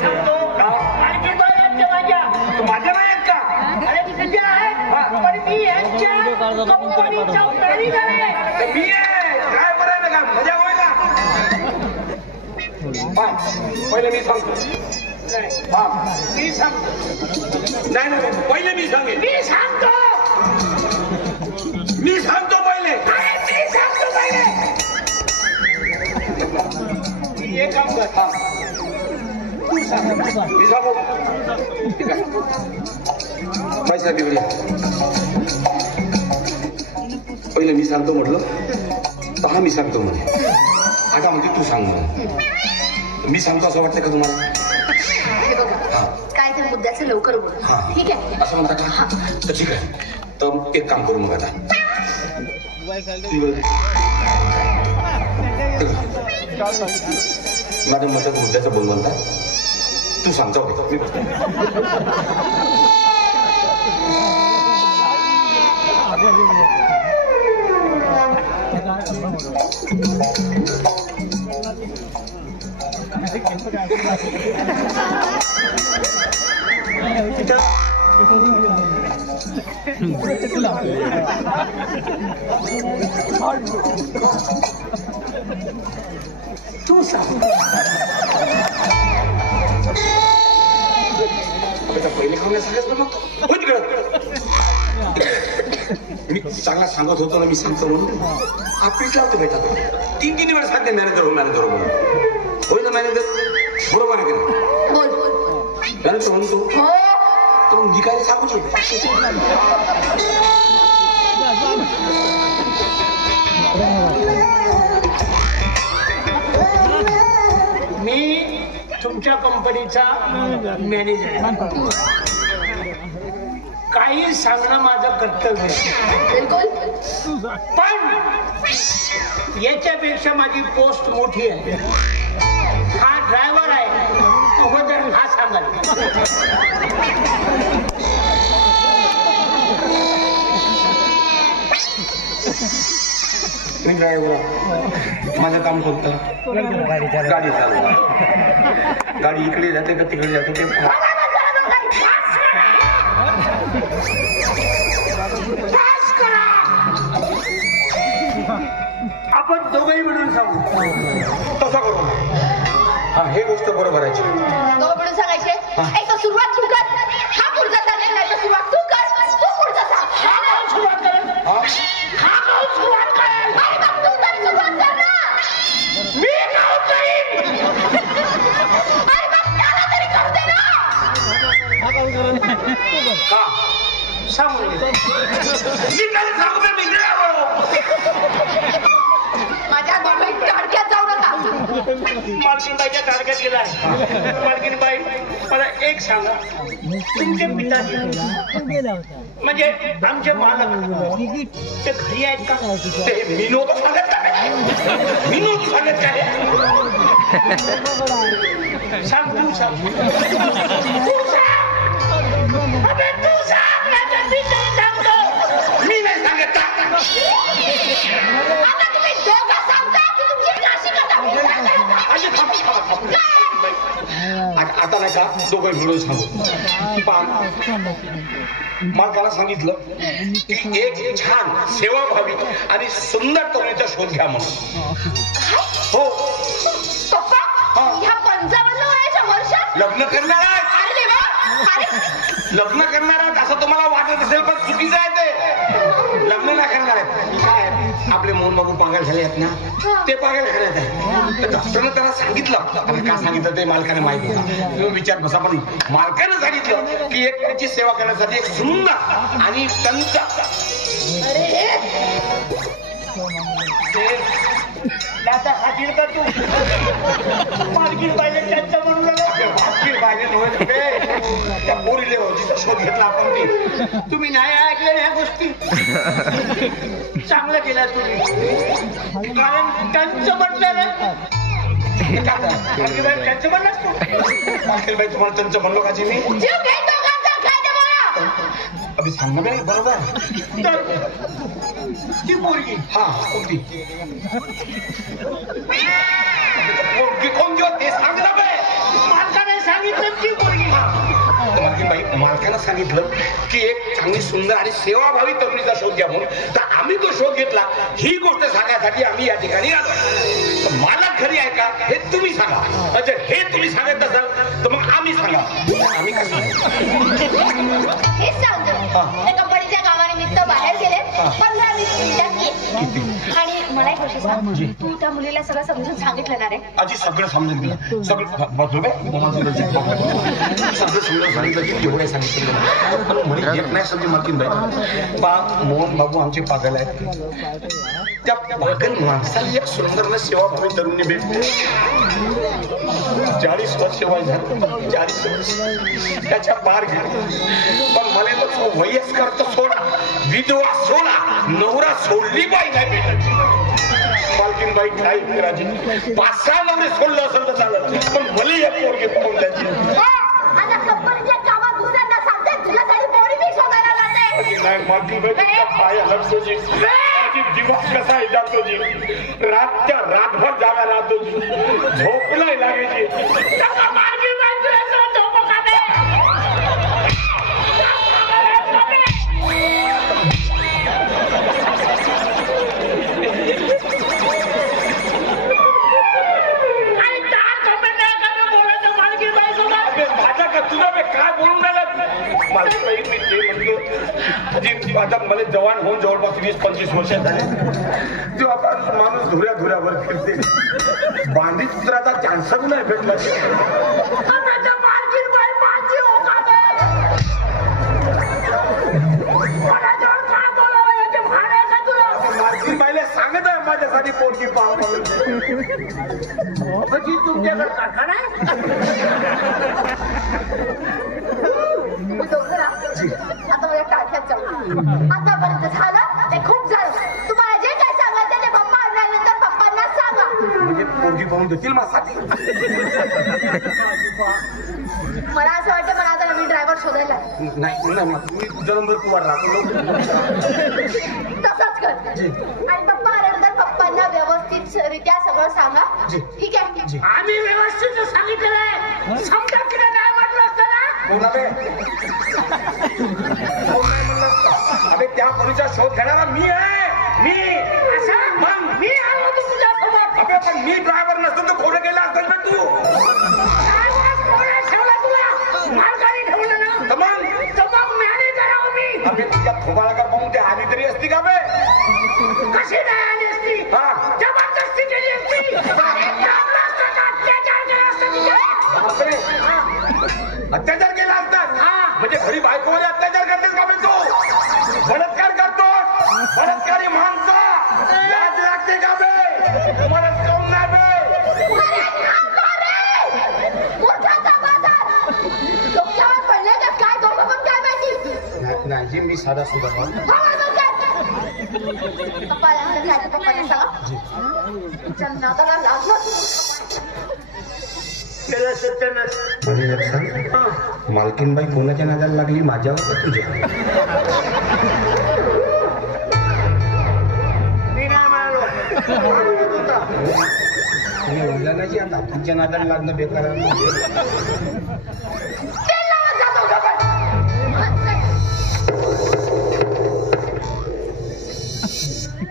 सांगतो माझ्या नाही आहेत का? अरे तुझे आहेत पण मी यांच्या कंपनीचा मॅनेजर आहे. मी ड्रायव्हर आहे ना, मजा होईल ना. पहिले मी सांगतो. मी सांगतो. नाही नाही पहिले मी सांगेन. मी सांगतो पहिले. मी सांगतो पहिले. एक काम कर. तू सांग. मी सांगू. ठीक आहे. पैसा बिवडे पहिले मी सांगतो म्हटलं तर मी सांगतो म्हणे. आता म्हणजे तू सांग म्हणे. मी सांगतो असं वाटतं का तुम्हाला? काय त्या मुद्द्याचं लवकर बोल. ठीक आहे असं म्हणता का? तर ठीक आहे. तर एक काम करू मग आता. मॅडम माझ्या मुद्द्याचं बोल म्हणता. तू सांगतो मी तू सांग. पहिले खाऊन सांगायच ना मग मी चांगला सांगत होतो ना. मी सांगतो म्हणून आपलीच लावतो बेटा. 3 वेळा सांगते मॅनेजर हो म्हणून. होय ना मॅनेजर? बरोबर आहे का नाही? मॅनेजर म्हणतो तर मग निकाली सांगूच होते. मी तुमच्या कंपनीचा मॅनेजर आहे. काही सांगणं माझं कर्तव्य आहे. पण याच्यापेक्षा माझी पोस्ट मोठी आहे. हा ड्रायव्हर आहे. अगोदर हा सांगाल. मी ड्रायव्हर. माझं काम कोणतं? गाडी चालवणं. गाडी इकडे जाते का तिकडे जाते ते आपण दोघंही मिळून सांगू. तसं करू. हा हे गोष्ट बरोबर आहे. दोघं मिळून सांगायचे. एक तर सुरुवात तू कर. हा पुढचा चालेल. नाही तर सुरुवात तू कर. तू पुढचा सांग. हा सुरुवात करेल. सुरुवात करेल. तू तर सुरुवात कर ना. मी गाव करीन. अरे मग त्याला तरी करू दे ना. का सांगू मी काय सांगू मी माझ्या टाडक्यात जाऊ नका. मालकीनबाईच्या टाडक्यात गेलाय. मालकीनबाई मला एक सांगा. तुमचे पिताजी म्हणजे आमचे मालक ते घरी आहेत का? ते मी नव्हतं सांगत का? मी नव्हतं सांगत काय? सांग तू सांग. मी नाही सांगत का? आता तुम्ही दोघं सांगता की तुमची काशी करता? आता नाही का दोघं मिळून सांगू. मालकाला सांगितलं की एक छान सेवाभावी आणि सुंदर तरुणीचा शोध घ्या म्हणून. हो पप्पा ह्या 55 वयाच्या वर्षात लग्न करणार आहे. लग्न करणार आहेत असं तुम्हाला वाटत असेल पण चुकीचं आहे. ते लग्न नाही करणार आहेत. काय आपले मोहन बाबू पागल झाले आहेत ना. ते पागल झाले आहेत. डॉक्टरनं त्याला सांगितलं. का सांगितलं ते मालकाने माहिती तुम्ही विचार बसा. पण मालकाने सांगितलं की एक त्याची सेवा करण्यासाठी एक सुंदर आणि तंत्र. आता खातील का तू? मालकीन पाहिजे त्यांचं म्हणून मालकीन पाहिजे त्या पोरीले भाऊजीचा शोध घेतला आपण. ती तुम्ही नाही ऐकले ह्या गोष्टी. चांगलं केलं तुम्ही. कारण त्यांचं म्हटलं ना. त्यांचं म्हणलं मालकीनबाई तुम्हाला त्यांचं म्हणलो का मी? अभि सांग ना बरोबर. तर ती पोरगी. हा कोणती? कोणती होती? सांगितलं की एक चांगली सुंदर आणि सेवाभावी तरुणीचा शोध घ्या म्हणून, तर आम्ही तो शोध घेतला. ही गोष्ट सांगण्यासाठी आम्ही या ठिकाणी आलो. मला खरी आहे का हे तुम्ही सांगा. जर हे तुम्ही सांगत असाल तर मग आम्ही सांगा. आम्ही कसं हेच सांगतो. एका बडीच्या कामानिमित्त बाहेर गेले, 15-20 मिनिटात ये. आणि मला एक गोष्ट सांग, तू त्या मुलीला सगळं समजून सांगितलं ना रे? आजी सगळं समजून दिलं. सगळं बघतो सगळं समजून सांगितलं की एवढे सांगितलं म्हणे येत नाही समजे मालकीन बाई. मोहन बाबू आमचे पागल आहेत. त्या पागल माणसाला एक सुंदर सेवाभावी तरुणी भेटते. 40 वर्ष वय झालं, 40 वर्ष त्याच्या पार गेले. पण मला तो वयस्कर तर सोडा, विधवा सोडा, नवरा सोडली बाई नाही भेटत. मालकीन बाई काय करायची? 5-6 नवरे सोडलं असेल तर चालत, पण मला या पोरगे पाहून द्यायची. नाही मालकीन बाई पाया लागतो जी. दिवस कसा आहे जातो जी. रातच्या रातभर जागा राहतो जी. झोप नाही लागायची. आता मला जवान होऊन जवळपास 20-25 वर्ष झाले. तेव्हा माणूस धुऱ्यावर फिरते. बांधीत कुत्राचा चान्सच नाही भेटला. मालकीन बाईला सांगत आहे माझ्यासाठी पोरगी पाहा. तुमच्याकडे कारखाना आता माझ्या टाक्यात जाऊ. आतापर्यंत झालं ते खूप झालं. तुम्हाला जे काय सांगायचं ते पप्पा आणल्यानंतर पप्पांना सांगा. म्हणजे पोरगी पाहून देतील माझ्यासाठी. मला असं वाटतं मला आता नवीन ड्रायव्हर शोधायला. नाही मी तुझ्या नंबर कुवार राहतो. तसंच कर. आणि पप्पा आल्यानंतर पप्पांना व्यवस्थित रित्या सगळं सांगा. ठीक आहे? आम्ही व्यवस्थित सांगितलेलं आहे. समजा की नाही म्हटलं असतं ना. अबे त्या मुलीचा शोध घेणारा मी आहे. मी असं मग मी आलो होतो तुझ्यासोबत. अबे पण मी ड्रायव्हर नसतो तर खोडं गेला असतं ना तू. ठेवला तुला मालकाने ठेवलं ना. तर मग मॅनेजर आहो मी. अबे तुझ्या खोबाळाकर पाहून ते आली तरी असती का बे? कशी नाही आली असती? जबरदस्ती केली असती. अत्याचार केला असतात. म्हणजे घरी बायकोवर अत्याचार करतेस का बे तू? बलात्कार करतो. बलात्कारी माणसा लाज लागते का बे? मलाच काऊन नाही बे? नाही मी साधा सुद्धा मालकीनबाई कोणाच्या नादाला लागली, माझ्यावर का तुझ्या? वडिलांची आता तुमच्या नादाला लागणं बेकार.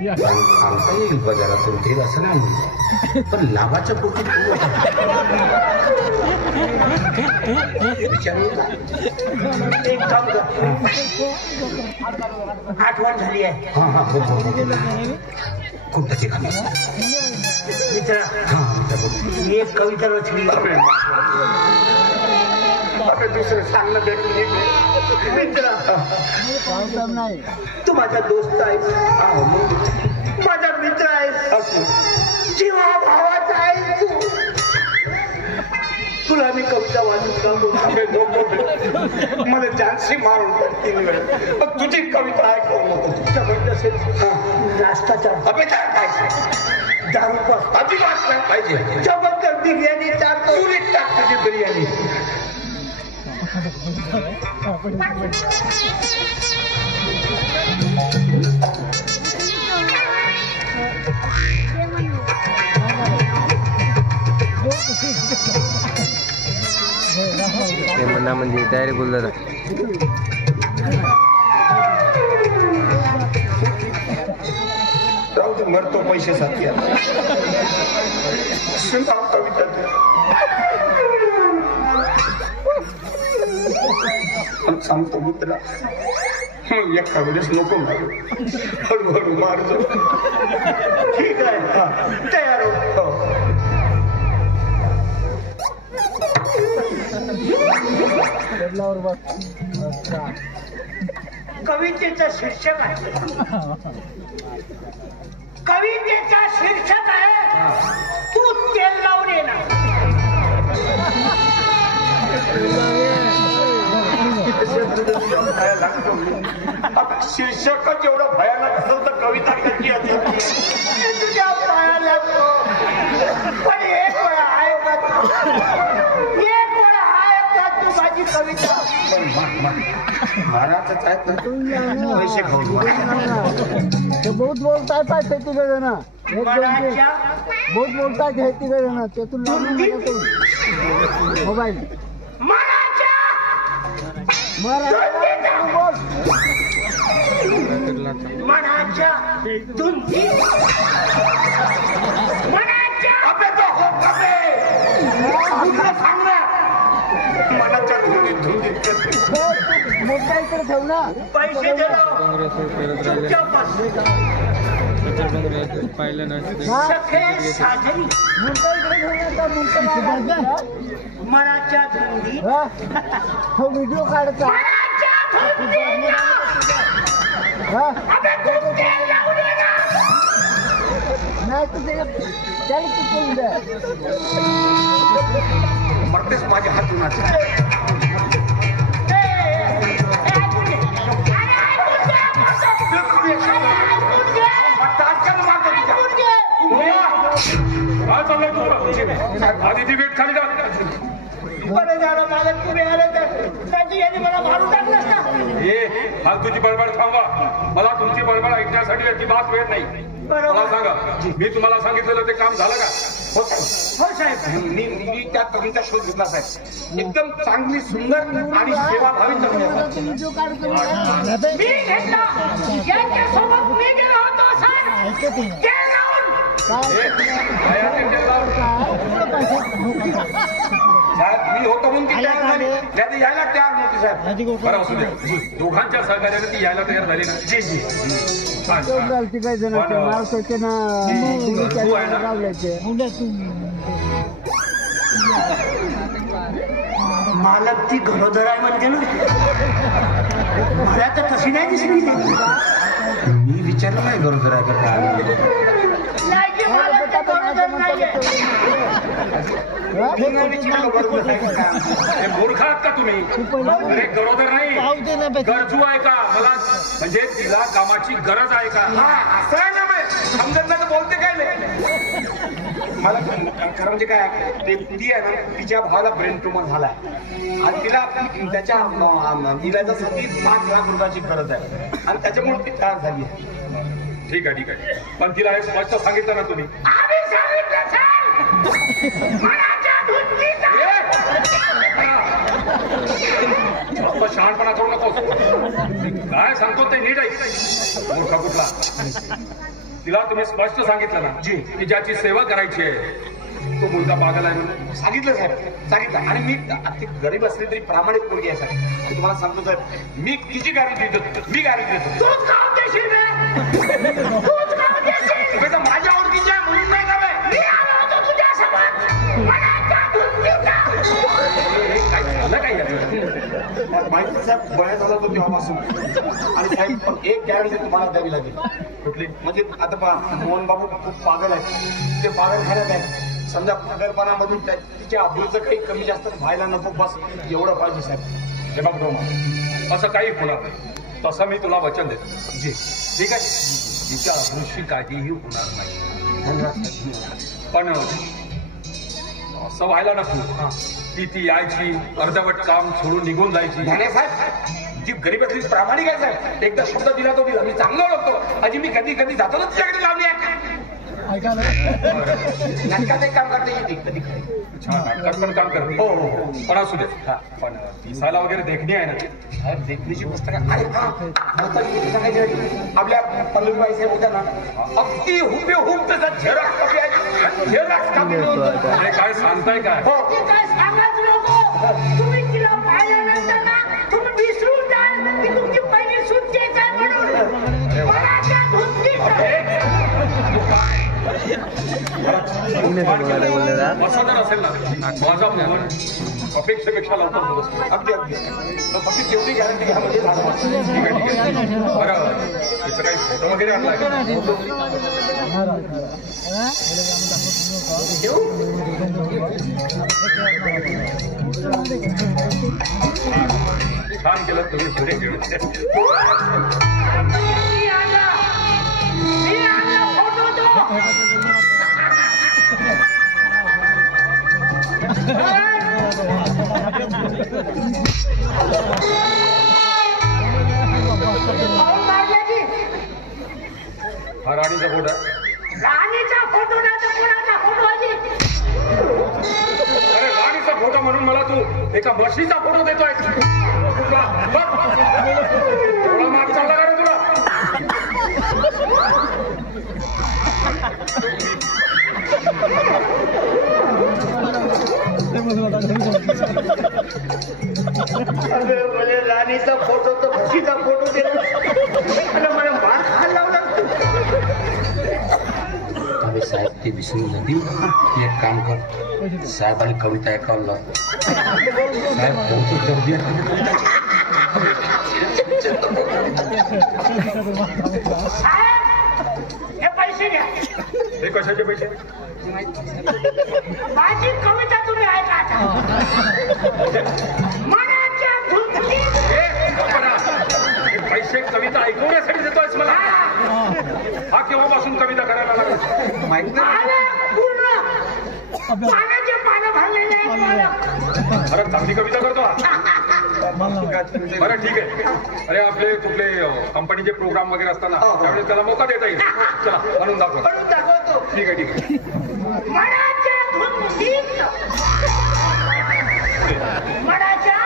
आमचा येईल बाजारातून ते असं नाही, पण लाभाच्या पोटी एक काम कर. आठवण झाली आहे. कोणत्याची काम मित्र? मी एक कविता रचली. दुसरं सांगणं भेटली. मित्र तू माझा दोस्त आहेस, माझा मित्र आहेस, जीवा भावाचा आहेस तू. तुला मी कविता वाचून मला जानसी मारून तीन वेळ. तुझी कविता ऐकू नको. तुझ्या म्हणत असेल नाश्ताचा अपेक्षा काय दारू पण अजिबात नाही पाहिजे. जबरदस्त बिर्याणी चालतो. तुला टाक तुझी बिर्याणी. म्हणजे तयारी बोलला तो पैशासाठी कविता सांगतो मित्रा मग एका वेळेस नको मारू हळूहळू मारतो ठीक आहे हा तयार हो कवितेचं शीर्षक आहे कवितेचा शीर्षक आहे तू तेल लावून येणार शीर्षक जेवढं भयानक असेल तर कविता कशी असेल तुझ्या पाया लागतो पण एक वेळा आहे का तू माझी कविता महाराजच आहेत ना पैसे खाऊन ते बहुत बोलताय पाय खेती करे ना मनाच्या बहुत बोलताय खेती करे ना त्यातून मोबाईल मनाच्या मनाच्या धुंदी मनाच्या मनाच्या धुंदीत मोठा इकडे ठेव ना पैसे दिलो सखे साजनी मनाच्या धुंदी हो व्हिडिओ काढता मनाच्या धुंदीला नाही तर त्याला किती मरतेच माझ्या हातून आधी वेट खाली जा बरं झालं मालक तुम्ही आले तर त्याची यांनी मला मारून टाकलं ना फालतूची बडबड थांबवा मला तुमची बडबड ऐकण्यासाठी अजिबात वेळ नाही मला सांगा मी तुम्हाला सांगितलेलं ते काम झालं का हो साहेब मी त्या कविता शोध घेतला साहेब एकदम चांगली सुंदर आणि सेवाभावी कविता व्हिडिओ काढतो मी घेतला यांच्यासोबत मी गेलो होतो सर तेल लावून साहेब मी होतो म्हणून ती तयार झाली त्यात यायला तयार नव्हती साहेब बरं असू द्या दोघांच्या सहकार्याने ती यायला तयार झाली ना जी जी गलती काही जण माणसाचे ना लावल्याचे मालक ती गरोदर आहे म्हणते ना मला तर तशी नाही दिसली मी विचारलं नाही गरोदर आहे का काय हे मूर्ख आहात का तुम्ही अरे गरोदर नाही गरजू आहे का मला म्हणजे तिला कामाची गरज आहे का हा असं आहे ना मग समजत नाही तर बोलते काय नाही मला खरं म्हणजे काय ते ती आहे ना तिच्या भावाला ब्रेन ट्युमर झालाय आणि तिला त्याच्या इलाजासाठी 5 लाख रुपयाची गरज आहे आणि त्याच्यामुळे ती तयार झाली आहे ठीक आहे पण तिला हे स्पष्ट सांगितलं ना तुम्ही आम्ही सांगितलं सर मनाच्या धुंदीचा जास्त शहाणपणा करू नकोस काय सांगतो ते नीट आहे मूर्खा कुठला तिला तुम्ही स्पष्ट सांगितलं ना जी की ज्याची सेवा करायची आहे तो मुलगा पागल आहे म्हणून सांगितलं साहेब सांगितलं आणि मी ती गरीब असली तरी प्रामाणिक मुलगी आहे साहेब आणि तुम्हाला सांगतो साहेब मी तिची गॅरंटी देतो मी गॅरंटी देतो तूच खाऊ देशील रे तूच खाऊ देशील बेटा माझ्या आवडीची आहे म्हणून नाही का मी आलो होतो तुझ्यासोबत मनाच्या धुंदीचा माहिती साहेब बळ्या झाला तो तेव्हापासून आणि साहेब पण एक गॅरंटी तुम्हाला द्यावी लागेल कुठली म्हणजे आता पहा मोहन बाबू खूप पागल आहे ते पागल खाण्यात आहे समजा पागलपणामधून तिच्या अब्रूचं काही कमी जास्त व्हायला नको बस एवढं पाहिजे साहेब हे बघ डोमा असं काही होणार नाही तसं मी तुला वचन देतो जी ठीक आहे तिच्या अब्रूची काहीही होणार नाही धन्यवाद पण असं व्हायला नको ती यायची अर्धवट काम सोडून निघून जायची साहेब जी गरीब असली प्रामाणिक आहे साहेब एकदा शब्द दिला तो दिला मी चांगलं ओळखतो अजी मी कधी कधी जातो ना तिच्याकडे लावली आहे नाटकात एक काम करते येते कधी अच्छा नाटकात पण काम करते. हो हो पण असू दे. पण दिसायला वगैरे देखणी आहे ना ती. देखणीची पुस्तकं अरे हा सांगायची आपल्या पल्लवीबाई साहेब होत्या ना अगदी हुबेहूब तसा झेरॉक्स कॉपी आहे. झेरॉक्स कॉपी अरे काय सांगताय काय? हो ते काय सांगाच नको. तुम्ही तिला पाहिल्यानंतर ना तुम्ही विसरून जाल की तुमची पहिली सुट्टी आहे काय म्हणून. मला त्या धुंदीचं असं तर असेल ना माझा म्हणून अपेक्षेपेक्षा लवकर होत. अगदी अगदी फक्त तेवढी गॅरंटी घ्या म्हणजे झालं. ठीक आहे ठीक आहे. बरं तिचं काही फोटो वगैरे आणलाय का? छान केलं तुम्ही पुढे घेऊन. मी आणला फोटो तो. हा राणीचा फोटो आहे. राणीचा फोटो ना तर कोणाचा फोटो आहे? अरे राणीचा फोटो म्हणून मला तू एका म्हशीचा फोटो देतोय. थोडा माग चालला का रे तुला? म्हणजे राणीचा फोटो तर म्हशीचा फोटो दिला मला मार खायला लावला. अरे साहेब ते विसरून जाते. एक काम कर साहेबांनी कविता ऐकावं लाव. साहेब बहुत गर्दी आहे. हे पैसे घ्या. हे कशाचे पैसे? माझी कविता तुम्ही ऐका आता. मनाच्या धुंदीत हे पैसे कविता ऐकवण्यासाठी देतोयस मला? हा केव्हापासून कविता करायला लागला? माहित नाही पानं पूर्ण पानाचे पानं भरलेले आहेत मला. अरे चांगली कविता करतो हा. बरं ठीक आहे. अरे आपले कुठले कंपनीचे प्रोग्राम वगैरे असताना त्यावेळेस त्याला मोका देता येईल. चला म्हणून दाखव. दाखवतो. ठीक आहे ठीक आहे. मनाच्या धुंदीत मनाच्या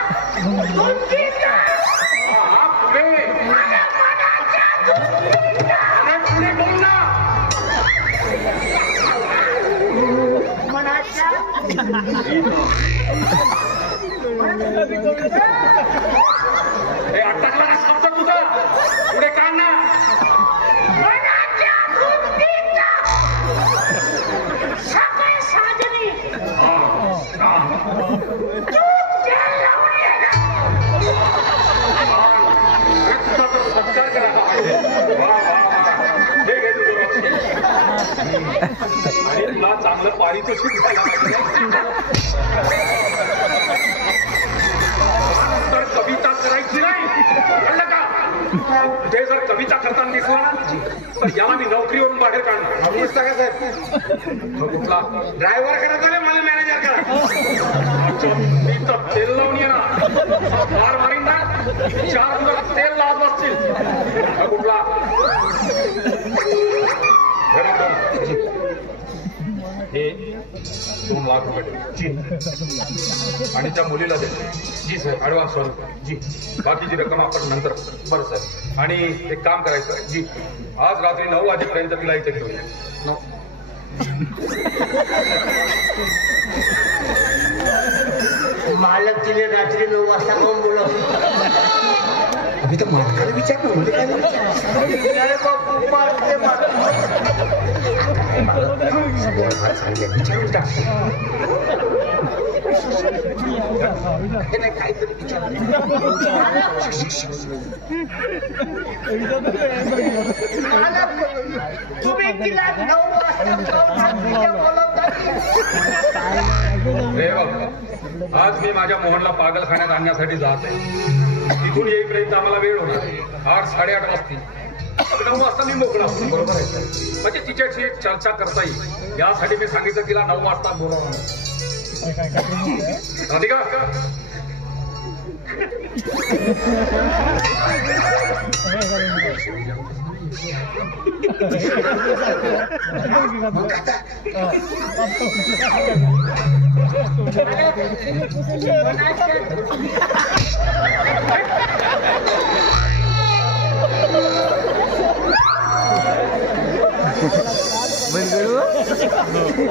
धुंदीत हा पुढे मनाच्या धुंदीत अरे पुढे बोल ना. मनाच्या हे अटकला ना शब्द तुझा. पुढे काढ ना. मनाच्या धुंदीत सकाळ साजरी तू तेल लावून ये ना. तुझा तर संस्कार करायला पाहिजे. वा, वा, वा. हे घे तुझं बक्षीस. आणि तुला चांगलं पारितोषिक शिकायला पाहिजे. तर कविता करायची नाही कळलं का? ते जर कविता करताना दिसला ना तर याला मी नोकरीवरून बाहेर काढणार. पुस्तका साहेब कुठला ड्रायव्हर करत आले मला मॅनेजर करा. मी तर तेल लावून येणार. मार मारीन ना 4 दिवस तेल लावत बसतील. हा कुठला हे 2 लाख रुपये जी. आणि त्या मुलीला दे. जी साहेब ऍडव्हान्स स्वरूप. जी बाकीची रक्कम आपण नंतर. बरं साहेब. आणि एक काम करायचं जी आज रात्री 9 वाजेपर्यंत तिला इथे घेऊया. मालक तिने रात्री 9 वाजता कोण बोलवलं. अभि तर मालकाला विचार म्हणजे काय विचारून टाक. काहीतरी विचार. तुम्ही तिला 9 वाजता हे बघ आज मी माझ्या मोहनला पागलखान्यात आणण्यासाठी जात आहे. तिथून येईपर्यंत आम्हाला वेळ होणार. 8-8:30 वाजतील. 9 वाजता मी मोकळा होतो. बरोबर आहे म्हणजे तिच्याशी एक चर्चा करता येईल यासाठी मी सांगितलं तिला 9 वाजता बोलावं. राधिका बनगडू